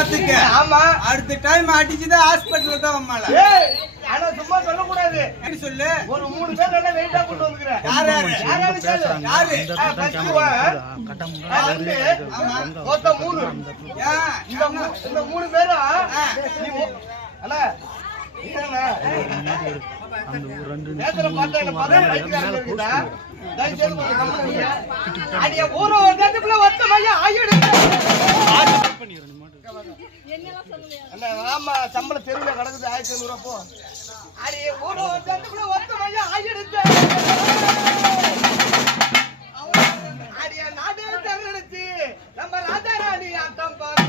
பாத்துக்க. ஆமா அடுத்த டைம் அடிச்சுதான் ஹாஸ்பிட்டல்ல தான் அம்மால. ஆனா சும்மா சொல்லக்கூடாது. எப்படி சொல்லு? ஒரு 3 பேர் எல்லாம் வெயிட்டா கொண்டு வந்துக்கிறேன். யாரு யாரு மொத்தம் 3. இந்த 3 பேரும் அண்ணா நேத்திரம் பார்த்தா என்ன பார்த்தா பைக்ல இருக்குதா? அடியே ஊரு நேத்துக்குள்ள வந்த மையா ஆயிடுங்க. அண்ணா ஆமா சம்பளம் தெருவுல கிடக்குது 1500 ரூபாய் போ. அடியே ஊரு நேத்துக்குள்ள வந்த மையா ஆயிடுங்க. அடியே நாடே தரணிச்சு நம்ம ராஜா ராணி ஆட்டம் பாரு.